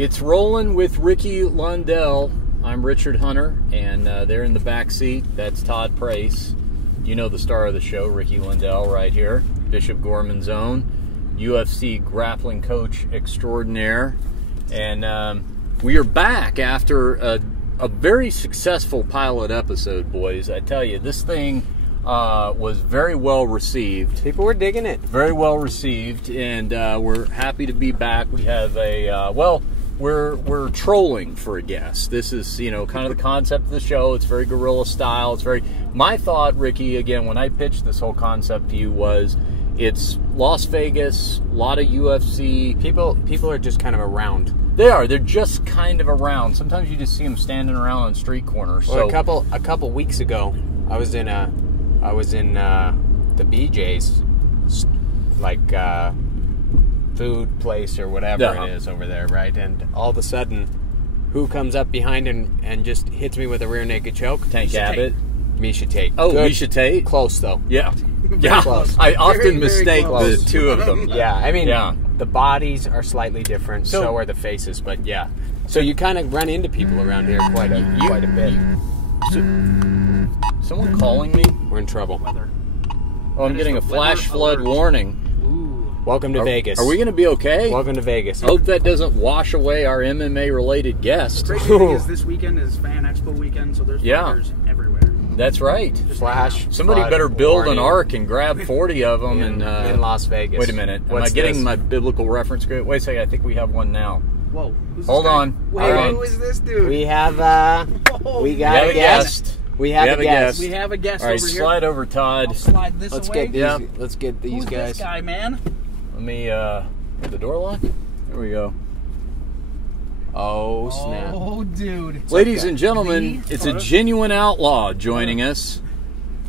It's rolling with Ricky Lundell. I'm Richard Hunter, and there in the back seat, that's Todd Price. You know the star of the show, Ricky Lundell, right here. Bishop Gorman's own, UFC grappling coach extraordinaire. And we are back after a very successful pilot episode, boys. I tell you, this thing was very well received. People were digging it. Very well received, and we're happy to be back. We have a, we're trolling for a guest. This is, kind of the concept of the show. It's very guerrilla style. It's very, my thought, Ricky, again, when I pitched this whole concept to you was, it's Las Vegas, a lot of UFC. People are just kind of around. They are. They're just kind of around. Sometimes you just see them standing around on street corners. Well, a couple weeks ago, I was in the BJ's, food place or whatever it is over there, right? And all of a sudden, who comes up behind and just hits me with a rear naked choke? Tank Abbott. Misha Tate. Oh, good. Misha Tate? Close, though. Yeah. Yeah. Close. I often mistake very the two of them. Yeah, I mean, the bodies are slightly different, so are the faces, but yeah. So you kind of run into people around here quite a bit. Someone calling me? We're in trouble. Oh, I'm getting a flash flood warning. Welcome to Vegas. Are we going to be okay? Welcome to Vegas. Hope that doesn't wash away our MMA-related guest. The crazy thing is this weekend is Fan Expo weekend, so there's fighters everywhere. That's right. Somebody better build an ark and grab 40 of them in Las Vegas. Wait a minute. Am I getting my biblical reference great? Wait a second. I think we have one now. Whoa. Hold on. Wait, who is this dude? We have we got a guest. We have a guest. We have a guest over here. All right, slide over, Todd. I'll slide this away. Let's get these Who's guys. This guy, man? Let me the door lock. There we go. Oh snap! Oh dude! Ladies and gentlemen, it's a genuine outlaw joining us.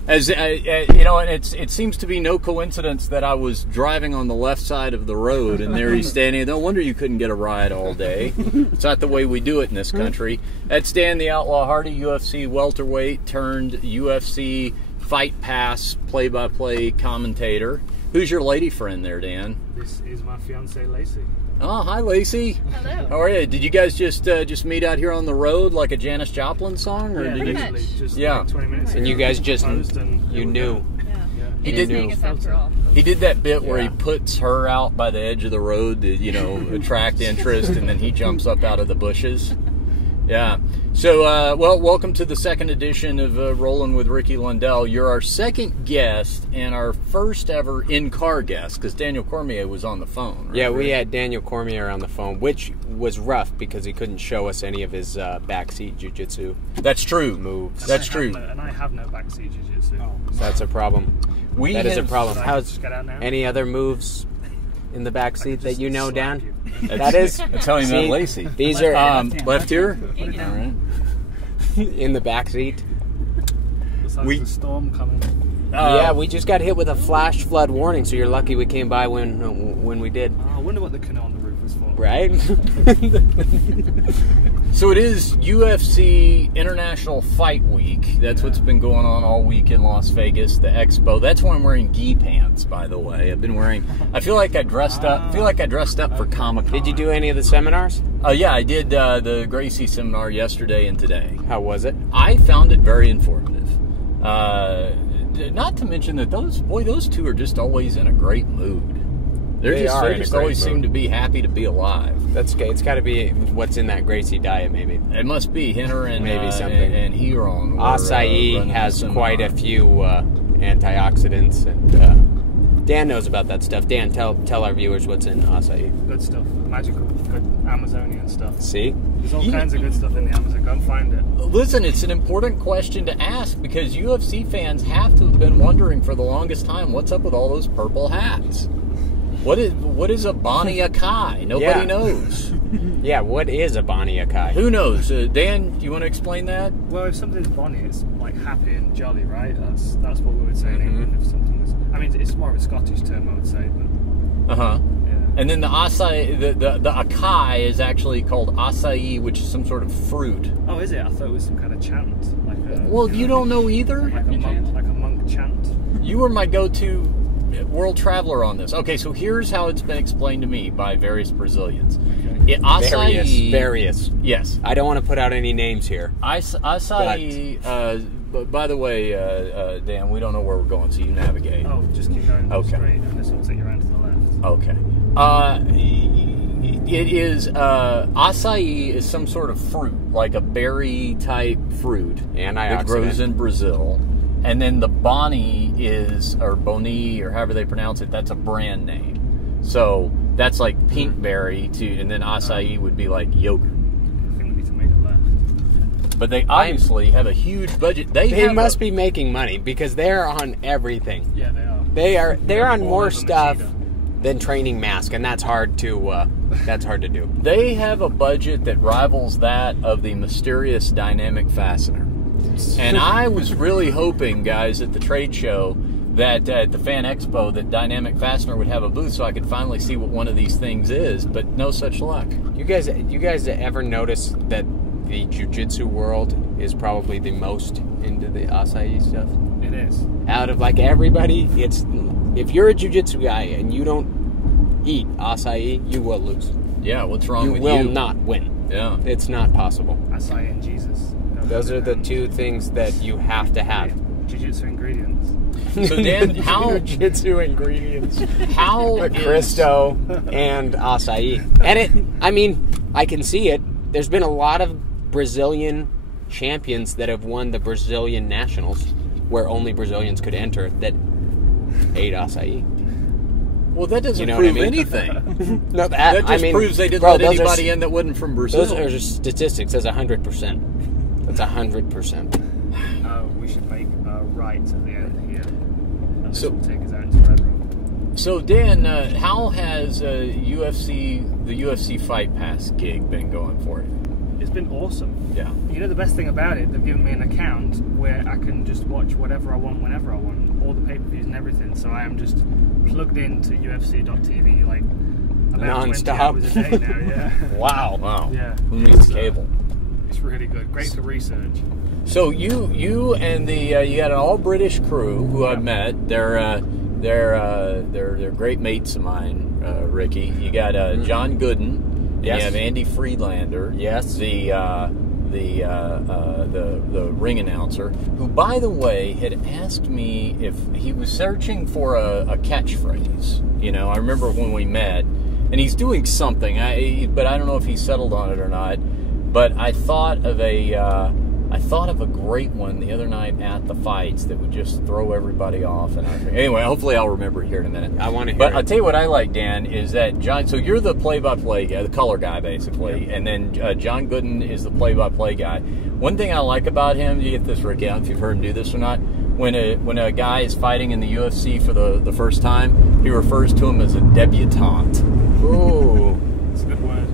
As and it seems to be no coincidence that I was driving on the left side of the road and there he's standing. No wonder you couldn't get a ride all day. It's not the way we do it in this country. That's Dan the Outlaw Hardy, UFC welterweight turned UFC Fight Pass play-by-play commentator. Who's your lady friend there, Dan? This is my fiancée, Lacey. Oh, hi, Lacey. Hello. How are you? Did you guys just meet out here on the road like a Janis Joplin song, or did you? Just like 20 minutes. And you guys just you knew. He did. Vegas after all. He did that bit where he puts her out by the edge of the road to attract interest, and then he jumps up out of the bushes. Yeah. So, welcome to the second edition of Rollin' with Ricky Lundell. You're our second guest and our first ever in-car guest, because Daniel Cormier was on the phone. Right? Yeah, we had Daniel Cormier on the phone, which was rough because he couldn't show us any of his backseat jiu-jitsu. That's true. Moves. That's true. And I have no backseat jiu-jitsu. So that's a problem. That is a problem. How's any other moves in the backseat that you know, Dan? That's how he met Lacey. These are left here. All right. In the backseat. There's a storm coming. Yeah, we just got hit with a flash flood warning, so you're lucky we came by when we did. I wonder what the canoe on the roof was for. Right? So it is UFC International Fight Week. That's what's been going on all week in Las Vegas, the expo. That's why I'm wearing gi pants, by the way. I've been wearing. I feel like I dressed up. For Comic-Con. Did you do any of the seminars? Yeah, I did the Gracie seminar yesterday and today. How was it? I found it very informative. Not to mention that those two are just always in a great mood. They just always seem to be happy to be alive. That's okay. It's got to be what's in that Gracie diet, maybe. It must be Henner and maybe something. And Huron. Acai has quite a few antioxidants, and Dan knows about that stuff. Dan, tell our viewers what's in acai. Good stuff. Magical. Good Amazonian stuff. See? There's all kinds of good stuff in the Amazon. Go and find it. Listen, it's an important question to ask because UFC fans have to have been wondering for the longest time what's up with all those purple hats. What is a Bani Akai? Nobody knows. Yeah, what is a Bani Akai? Who knows? Dan, do you want to explain that? Well, if something's Bonnie, it's like happy and jolly, right? That's what we would say in England if something was. I mean, it's more of a Scottish term, I would say, but. Yeah. And then the acai, the Akai is actually called acai, which is some sort of fruit. Oh, is it? I thought it was some kind of chant, like a. Well, you don't know either. Like a monk chant. You were my go-to world traveler on this. Okay, so here's how it's been explained to me by various Brazilians. Okay. Various. Yes. I don't want to put out any names here. Acai. By the way, Dan, we don't know where we're going, so you navigate. Oh, just keep going Okay. straight, and this will take you around to the left. Okay. It is acai is some sort of fruit, like a berry type fruit that grows in Brazil. And then the Boni or Boni, or however they pronounce it, that's a brand name. So that's like pink berry and then acai would be like yogurt. I think we need to make it left. But they obviously have a huge budget. They must be making money because they're on everything. Yeah, they are. They're on more stuff than training mask, and that's hard to do. They have a budget that rivals that of the mysterious dynamic fastener. And I was really hoping, guys, at the trade show that at the Fan Expo that Dynamic Fastener would have a booth so I could finally see what one of these things is, but no such luck. You guys ever notice that the jiu-jitsu world is probably the most into the acai stuff? It is. Out of like everybody, if you're a jiu-jitsu guy and you don't eat acai, you will lose. Yeah, what's wrong with you? You will not win. Yeah. It's not possible. Acai and Jesus. Those are the two things that you have to have. Jiu-jitsu ingredients. So Dan, how jiu-jitsu ingredients? How Cristo and acai, and I can see it. There's been a lot of Brazilian champions that have won the Brazilian nationals, where only Brazilians could enter, that ate acai. Well, that doesn't prove anything. No, that just proves they didn't let anybody in that wasn't from Brazil. Those are statistics. That's 100%. That's 100%. We should make a right at the end here. And this So- will take us out into Red Rock. So Dan, how has the UFC Fight Pass gig been going for you? It's been awesome. Yeah. You know the best thing about it, they've given me an account where I can just watch whatever I want, whenever I want, all the pay-per-views and everything. So I am just plugged into UFC.tv like about Non-stop. 20 hours a day now. Yeah. Wow. Yeah. Who needs cable? It's really good. Great for research. So you and you got an all British crew who I've met. They're great mates of mine, Ricky. You got John Gooden. Yes. You have Andy Friedlander. Yes. The ring announcer, who, by the way, had asked me if he was searching for a catchphrase. You know, I remember when we met, and he's doing something. But I don't know if he settled on it or not. But I thought of a great one the other night at the fights that would just throw everybody off. And anyway, hopefully I'll remember it here in a minute. I want to hear But it. I'll tell you what I like, Dan, is that John. So you're the play-by-play guy, the color guy, basically, and then John Gooden is the play-by-play guy. One thing I like about him, you get this, Ricky, I don't know if you've heard him do this or not. When a guy is fighting in the UFC for the first time, he refers to him as a debutante. Ooh. It's a good word.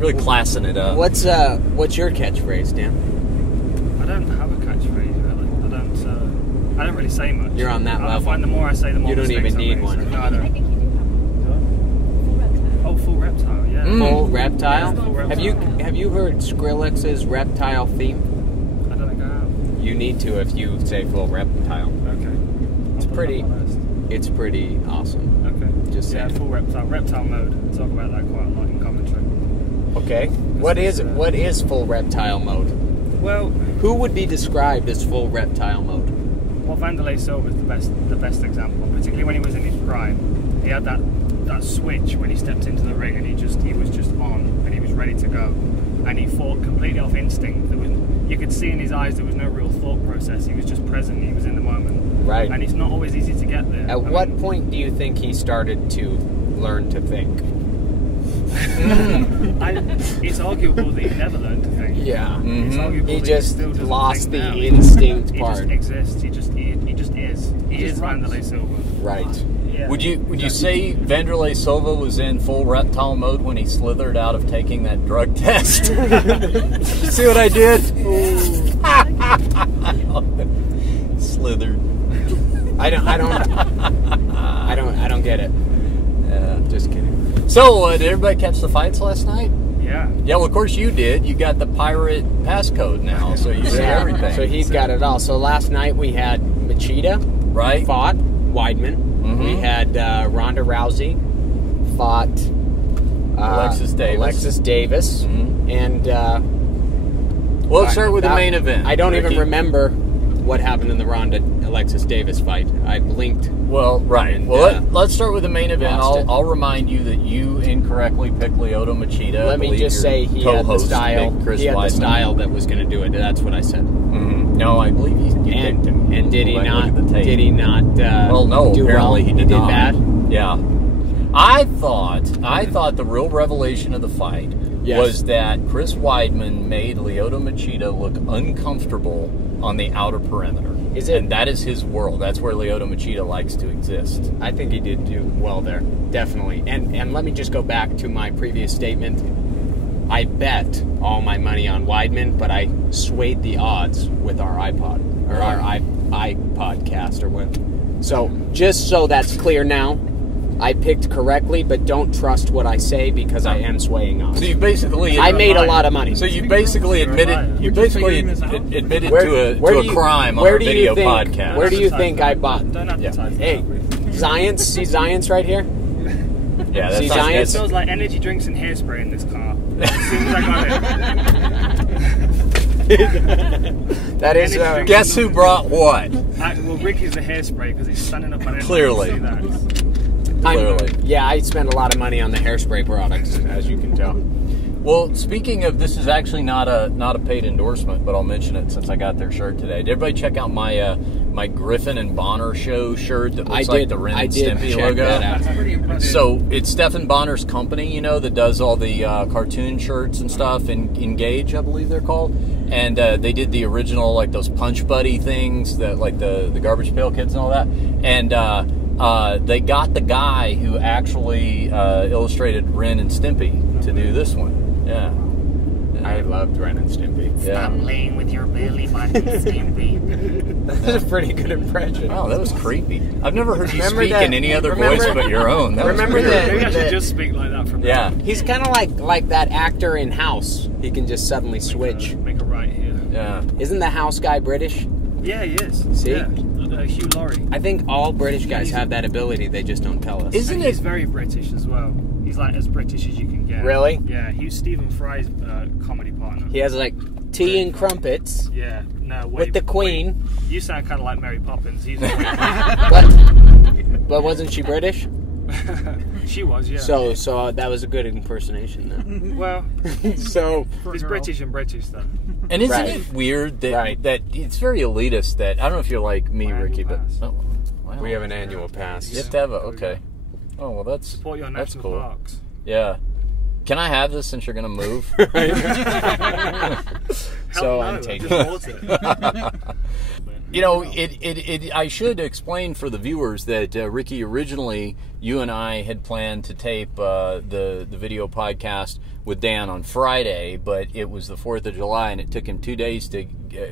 Really classing it up. What's your catchphrase, Dan? I don't have a catchphrase really. I don't really say much. You're on that I level. find the more I say, the more You don't mistakes even I need make, one. so no, I I don't. think you do have Oh, full reptile, yeah. Full reptile? Yeah, full reptile. Have you heard Skrillex's reptile theme? I don't think I have. You need to if you say full reptile. Okay. It's I'll put pretty. it on my list. It's pretty awesome. Okay. Just yeah, saying. full reptile mode. I talk about that quite a lot in commentary. Okay. What is full reptile mode? Well, Who would be described as full reptile mode? Wanderlei Silva is the best example, particularly when he was in his prime. He had that switch when he stepped into the ring, and he was just on, and he was ready to go, and he fought completely off instinct. You could see in his eyes there was no real thought process. He was just present. He was in the moment. Right. And it's not always easy to get there. At what point do you think he started to learn to think? It's arguable that he never learned to think. Yeah. It's arguable He that just still doesn't lost think the now. instinct He part. just exists. He just is. He is Wanderlei Silva. Right. Yeah. Would you say Wanderlei Silva was in full reptile mode when he slithered out of taking that drug test? See what I did? Slithered. I don't get it. Just kidding. So, did everybody catch the fights last night? Yeah. Yeah, well, of course you did. You got the pirate passcode now, so you see everything. So he's got it all. So last night we had Machida Right. fought Weidman. Mhm. We had Ronda Rousey fought Alexis Davis. Mm-hmm. And well, let's start with the main event. I don't even remember what happened in the Ronda Alexis Davis fight. I blinked. Well, right. And, let's start with the main event. I'll remind you that you incorrectly picked Lyoto Machida. Let me just say he had the style. He had the style that was going to do it. That's what I said. Mm-hmm. No, I believe you picked him. And did he not? Did he not? Well, no. Do apparently well? he did not. Bad. Yeah. I thought the real revelation of the fight was that Chris Weidman made Lyoto Machida look uncomfortable on the outer perimeter. And that is his world. That's where Lyoto Machida likes to exist. I think he did do well there, definitely. And let me just go back to my previous statement. I bet all my money on Weidman, but I swayed the odds with our iPod or our iPodcast or what. So just so that's clear now, I picked correctly, but don't trust what I say because I am swaying odds. So you basically I made a lot of money. So you basically admitted to a crime on our video podcast. Where do you think I bought? Hey, Zions, see Zions right here? Yeah, that's it smells like energy drinks and hairspray in this car. As soon as I got it. That is. Guess who brought what? Well, Ricky's the hairspray because it's standing up on it. Clearly. Yeah, I spend a lot of money on the hairspray products, as you can tell. Well, speaking of, this is actually not a paid endorsement, but I'll mention it since I got their shirt today. Did everybody check out my my Griffin and Bonner show shirt that looks like the Ren and Stimpy logo? That's pretty impressive. So it's Stephen Bonner's company, that does all the cartoon shirts and stuff. Engage, I believe they're called. And they did the original, like those Punch Buddy things, that like the Garbage Pail Kids and all that. And they got the guy who actually illustrated Ren and Stimpy to do this one. Yeah. I loved Ren and Stimpy. Stop playing with your belly button, Stimpy. That's a pretty good impression. Oh, that was creepy. I've never heard you speak in any other voice but your own. Maybe I should just speak like that from now. He's kind of like that actor in House. He can just suddenly switch. Make a right here. Yeah. Isn't the House guy British? Yeah, he is. See? Yeah. Hugh Laurie. I think all British guys have that ability. They just don't tell us. He's very British as well. He's like as British as you can get. Really? Yeah. He was Stephen Fry's comedy partner. He has like tea and crumpets. Yeah. No. With the Queen. You sound kind of like Mary Poppins. He's but wasn't she British? She was, yeah. So that was a good impersonation then. Well, so it's British and British though. And isn't it weird that that it's very elitist that, I don't know if you're like me, Ricky, but we have an annual pass. You have to have okay. Oh, well, that's support your that's national cool. parks. Yeah. Can I have this since you're going to move? So I'm taking it. I should explain for the viewers that Ricky, originally you and I had planned to tape the video podcast with Dan on Friday, but it was the 4th of July and it took him 2 days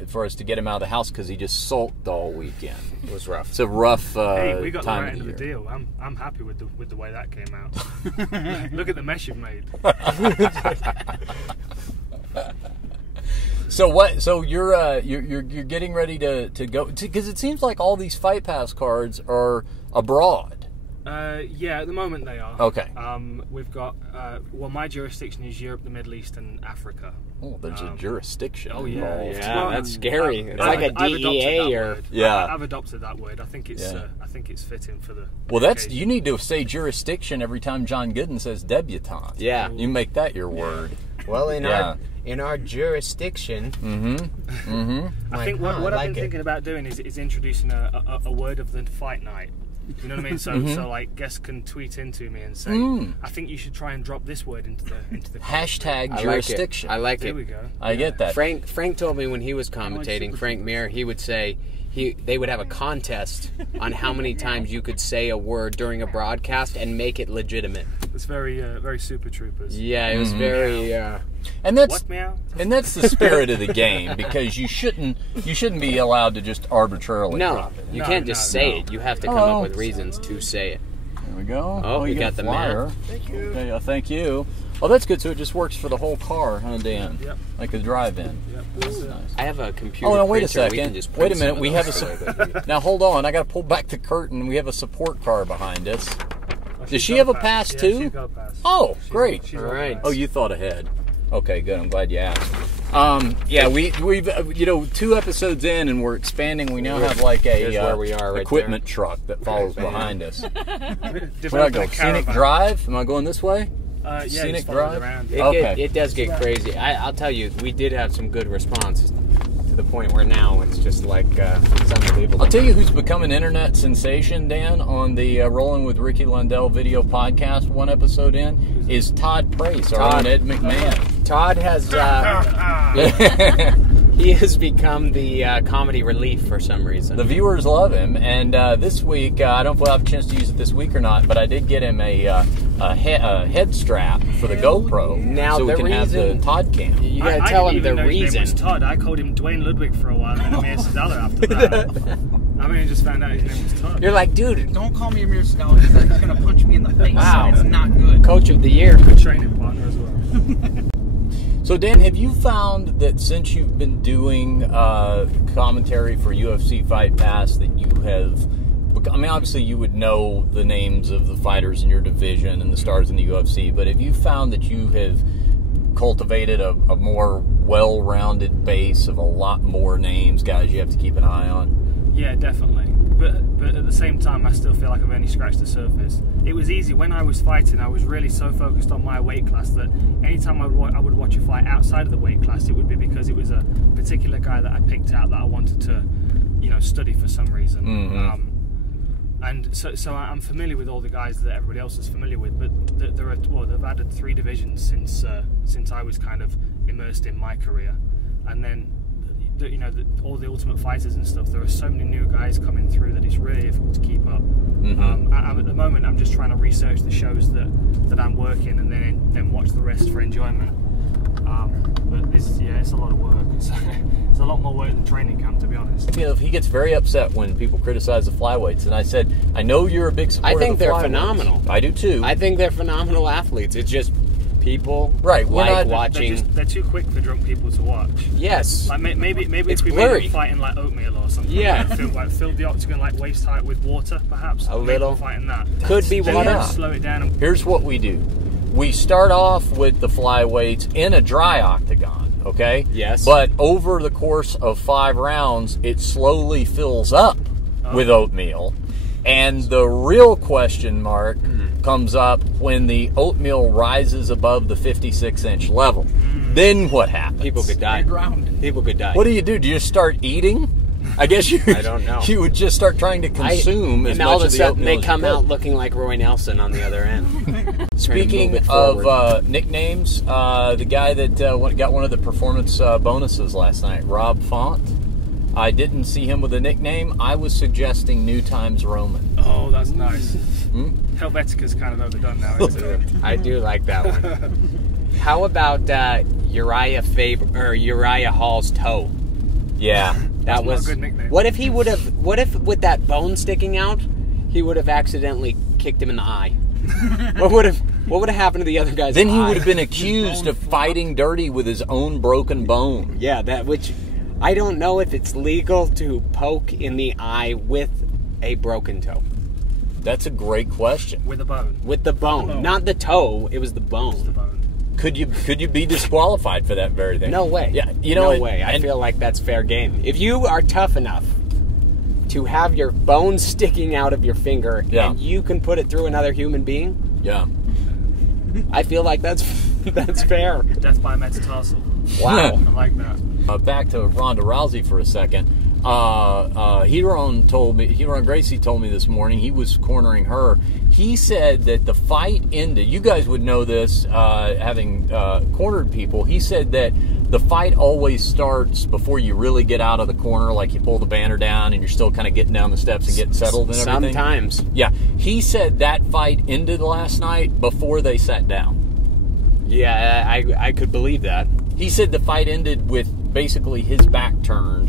for us to get him out of the house because he just sulked all weekend. It was rough. It's a rough hey, we got time the right end of the deal. I'm happy with the way that came out. Look at the mess you've made. So what? So you're getting ready to go, because it seems like all these Fight Pass cards are abroad. Yeah, at the moment they are. Okay. We've got my jurisdiction is Europe, the Middle East, and Africa. Oh, there's a jurisdiction. Oh yeah, yeah, that's scary. It's like a DEA or I've adopted that word. I think it's fitting for the. Well, you need to say jurisdiction every time John Gooden says debutante. Yeah, you make that your word. Well, in our jurisdiction. I think what I've been thinking about doing is introducing a word of the fight night. You know what I mean? So like guests can tweet into me and say, I think you should try and drop this word into the hashtag jurisdiction. I like it. There we go. I get that. Frank told me when he was commentating, Frank Mir, he would say they would have a contest on how many times you could say a word during a broadcast and make it legitimate. It's very very Super Troopers. Yeah, it was very and that's what, meow? And that's the spirit of the game, because you shouldn't be allowed to just arbitrarily drop it. You can't just say it. You have to come up with reasons to say it. There we go. Oh, we got the flyer. Thank you. Okay, thank you. Oh, that's good. So it just works for the whole car, huh, Dan? Yep. Like a drive-in. Yep. That's nice. I have a computer. Oh, no, wait a printer. second. Wait a minute. We have now hold on. I got to pull back the curtain. We have a support car behind us. Does she have a pass Yeah, too? she's got a pass. Oh, great. She's All got a right. pass. Oh, you thought ahead. Okay, good. I'm glad you asked. Yeah, we've 2 episodes in, and we're expanding. We now have like Here's a where we are right equipment truck that follows behind us. Where do I go? Developing a Scenic caravan. Drive? Am I going this way? Yeah, Scenic just follow it Drive? around. It does get crazy. I'll tell you, we did have some good response to the point where now it's just like it's unbelievable. I'll tell you who's become an internet sensation, Dan, on the Rolling with Ricky Lundell video podcast. 1 episode in is Todd Price, our own Ed McMahon. Todd has he has become the comedy relief for some reason. The viewers love him, and this week I don't know if we'll have a chance to use it this week or not, but I did get him a head strap for the GoPro, Now, so we the can have the reason- Todd cam. You gotta I tell didn't him the even know his name reason. was Todd. I called him Dwayne Ludwig for a while, and then Amir Sadala after that. I mean, I just found out his name was Todd. You're like, dude, Don't call me Amir Sadala because he's going to punch me in the face. Wow. It's not good. Coach of the year. Good training partner as well. So, Dan, have you found that since you've been doing commentary for UFC Fight Pass that you have... I mean, obviously you would know the names of the fighters in your division and the stars in the UFC, but have you found that you have cultivated a more well-rounded base of a lot more names, guys you have to keep an eye on? Yeah, definitely. But at the same time, I still feel like I've only scratched the surface. It was easy. When I was fighting, I was really so focused on my weight class that anytime I would watch a fight outside of the weight class, it would be because it was a particular guy that I picked out that I wanted to, study for some reason. Mm-hmm. And so I'm familiar with all the guys that everybody else is familiar with, but they've added 3 divisions since I was kind of immersed in my career, and then all the Ultimate Fighters and stuff. There are so many new guys coming through that it's really difficult to keep up. Mm-hmm. At the moment, I'm just trying to research the shows that I'm working, and then watch the rest for enjoyment. But it's a lot of work. It's a lot more work than training camp, to be honest. He gets very upset when people criticize the flyweights, and I said, I know you're a big supporter I think of the they're flyweights. phenomenal. I do too. I think they're phenomenal athletes. It's just people Right, we're like not- watching. They're too quick for drunk people to watch. Yes. Like maybe It's if we blurry. made them fighting like oatmeal or something. Yeah. Fill the octagon like waist height with water, perhaps. A Make little. them fighting that. Could be Then water. Yeah. slow it down. And Here's what we do. We start off with the flyweights in a dry octagon, okay? Yes. But over the course of 5 rounds, it slowly fills up with oatmeal. And the real question mark comes up when the oatmeal rises above the 56-inch level. Then what happens? People could die. Ground. People could die. What do? You just start eating? I guess you. I don't know. You would just start trying to consume as and much all of a of the sudden oatmeal they as come you could. out looking like Roy Nelson on the other end. Speaking of nicknames, the guy that got one of the performance bonuses last night, Rob Font. I didn't see him with a nickname. I was suggesting New Times Roman. oh, that's nice. Helvetica's kind of overdone now, isn't it? I do like that one. How about Uriah Hall's toe? Yeah. That not was a good nickname. What if with that bone sticking out, he would have accidentally kicked him in the eye? What would have happened to the other guy's Then he eye? would have been accused of fighting dirty with his own broken bone. Yeah, which I don't know if it's legal to poke in the eye with a broken toe. That's a great question. With a bone. With the bone. bone. Not the toe, it was the bone. The bone. Could you be disqualified for that very thing? No way. Yeah, no way. I and- feel like that's fair game. If you are tough enough to have your bone sticking out of your finger and you can put it through another human being, Yeah. I feel like that's fair. Death by metatarsal. Wow. I like that. Back to Ronda Rousey for a second. Rener and Gracie told me this morning, he was cornering her. He said that the fight ended, you guys would know this, having cornered people. He said that the fight always starts before you really get out of the corner, like you pull the banner down and you're still kind of getting down the steps and getting settled and everything. Sometimes. Yeah. He said that fight ended last night before they sat down. Yeah, I could believe that. He said the fight ended with basically his back turned,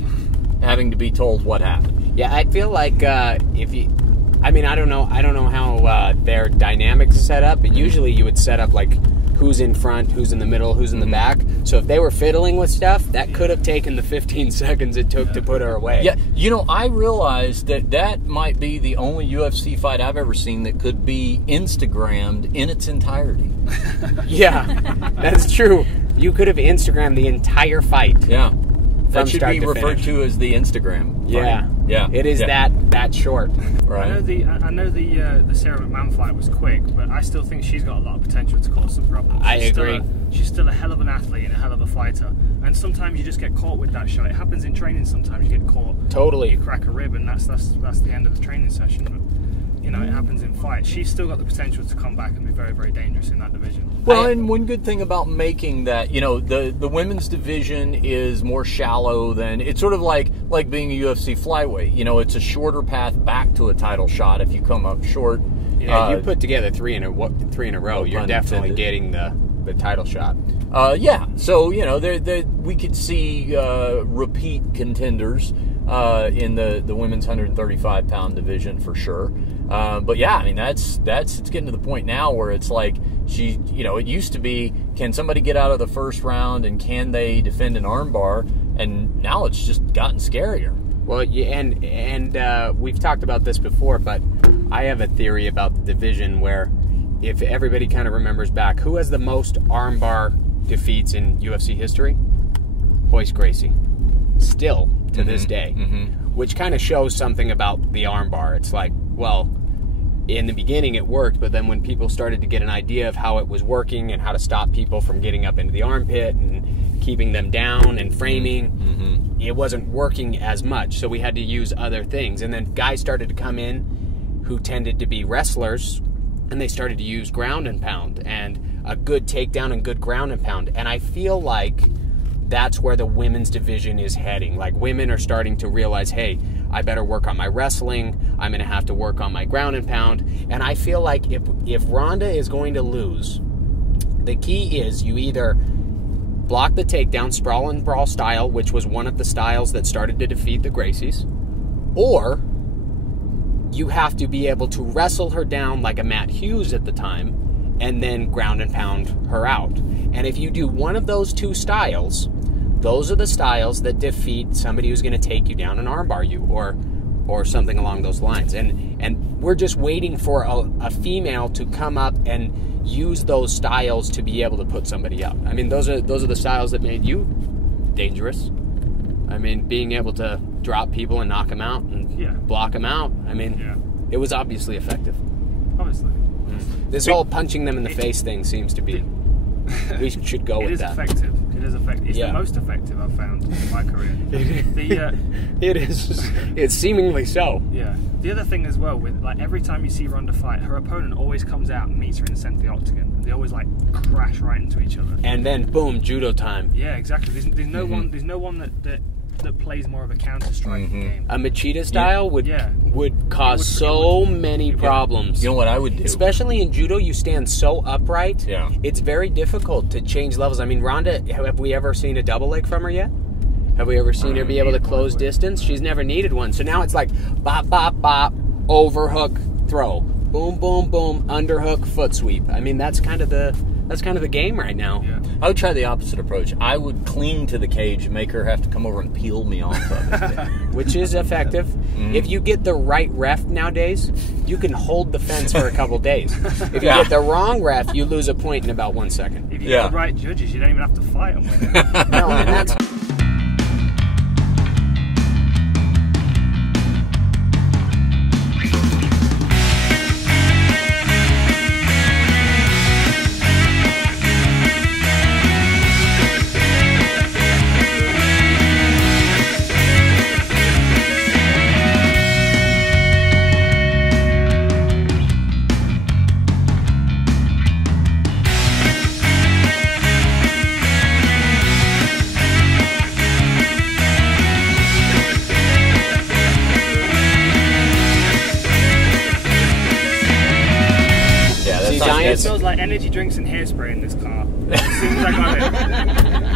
having to be told what happened. Yeah, I feel like I don't know how their dynamics is set up, but usually you would set up like who's in front, who's in the middle, who's in the back. So if they were fiddling with stuff, that could have taken the 15 seconds it took to put her away. Yeah, you know, I realized that might be the only UFC fight I've ever seen that could be Instagrammed in its entirety. Yeah, that's true. You could have Instagrammed the entire fight. Yeah. That should be start to referred finish. to as the Instagram fight. Yeah, Yeah. It is Yeah. that short. Right. I know the Sarah McMahon fight was quick, but I still think she's got a lot of potential to cause some problems. I agree. She's still a hell of an athlete and a hell of a fighter. And sometimes you just get caught with that shot. It happens in training. Sometimes you get caught. Totally. You crack a rib, and that's the end of the training session. But, you know, it happens in fights. She's still got the potential to come back and be very, very dangerous in that division. Well, and one good thing about making that, you know, the women's division is more shallow than, it's sort of like being a UFC flyweight. You know, it's a shorter path back to a title shot if you come up short. Yeah, you put together three in a row. You're pun definitely intended. getting the title shot. Yeah, so, you know, we could see repeat contenders in the women's 135-pound division for sure. But yeah, I mean, it's getting to the point now where it's like it used to be, can somebody get out of the first round and can they defend an armbar? And now it's just gotten scarier. Well, yeah, and we've talked about this before, but I have a theory about the division where, if everybody kind of remembers back, who has the most armbar defeats in UFC history? Royce Gracie. Still to this day. Which kind of shows something about the armbar. It's like, well, in the beginning it worked, but then when people started to get an idea of how it was working and how to stop people from getting up into the armpit and keeping them down and framing, it wasn't working as much. So we had to use other things. And then guys started to come in who tended to be wrestlers, and they started to use ground and pound and a good takedown and good ground and pound. And I feel like that's where the women's division is heading. Like, women are starting to realize, hey, I better work on my wrestling. I'm going to have to work on my ground and pound. And I feel like if Ronda is going to lose, the key is you either block the takedown, sprawl and brawl style, which was one of the styles that started to defeat the Gracies, or you have to be able to wrestle her down like a Matt Hughes at the time and then ground and pound her out. And if you do one of those two styles, those are the styles that defeat somebody who's going to take you down and armbar you, or something along those lines. And we're just waiting for a female to come up and use those styles to be able to put somebody up. I mean, those are the styles that made you dangerous. I mean, being able to drop people and knock them out and block them out. I mean, it was obviously effective. Obviously. This whole punching them in the face thing seems to be, we should go with that. Effective. It is effective. It's the most effective I've found in my career. It is. It's seemingly so. Yeah. The other thing as well, with like every time you see Ronda fight, her opponent always comes out and meets her in the centre of the octagon. They always like crash right into each other. And then boom, judo time. Yeah, exactly. There's no one. There's no one that plays more of a counter striking game. A Machida style would cause so many problems. You know what I would do? Especially in judo, you stand so upright. Yeah. It's very difficult to change levels. I mean, Ronda, have we ever seen a double leg from her yet? Have we ever seen her be able to close distance? She's never needed one. So now it's like bop, bop, bop, overhook, throw. Boom, boom, boom, underhook, foot sweep. I mean, that's kind of the game right now. Yeah. I would try the opposite approach. I would cling to the cage and make her have to come over and peel me off of it. Which is effective. If you get the right ref nowadays, you can hold the fence for a couple days. If you get the wrong ref, you lose a point in about 1 second. If you get the right judges, you don't even have to fight them with it. No, and that's... It smells like energy drinks and hairspray in this car. As soon as I got it.